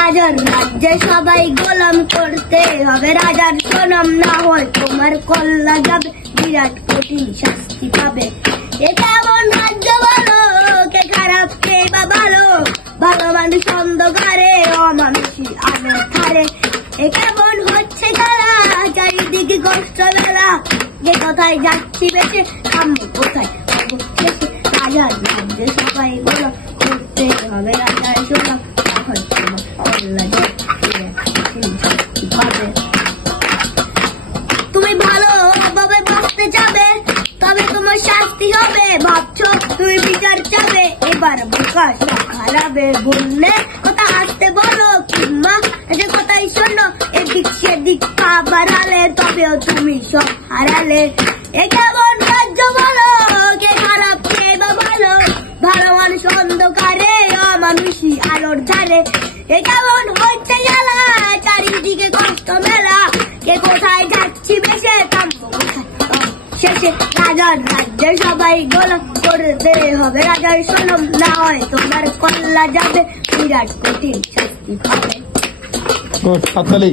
রাজার রাজ্যে সবাই গোলাম করতে হবে, রাজার সোনাম না হয় তোমার কল্লা যাবে, বিরাট কঠিন শাস্তি পাবে। এ কেমন রাজ্য বলো, কে খারাপ কে বা ভালো, ভালো মানুষ অন্ধকারে, অমানুষী আলোর ধারে। এ কেমন হচ্ছে খেলা, চারিদিকে কষ্ট বেলা, যে কোথায় যাচ্ছি বেশি সামনে কোথায় অবশেষে। রাজার রাজ্যে সবাই গোলাম করতে হবে, রাজার সোনাম না হয় তোমার কল্লা যাবে, বিরাট কঠিন শাস্তি পাবে। তুমি ভালো ভাবে বাঁচতে যাবে, তবে তোমার শাস্তি হবে, ভাবছো তুমি বিচার চাবে, এবার বোকা সব হারাবে। বললে কথা আসতে বলো, কিংবা যে কথাই শোনো, এদিক সেদিক পা বাড়ালে তবেও তুমি সব হারালে। এ কেমন রাজ্য বলো, কে খারাপ কে বা ভালো, ভালো মানুষ অন্ধকারে, অমানুষী আলোর ধারে। এ কেমন হচ্ছে গেলা, চারিদিকে কষ্ট মেলা, কে কোথায় যাচ্ছি বেশে থামবো কোথায় শেষে। রাজার রাজ্যে সবাই গোলাম করতে হবে, রাজার সোনাম না হয় তোমার কল্লা যাবে, বিরাট কঠিন শাস্তি পাবে। হাততালি।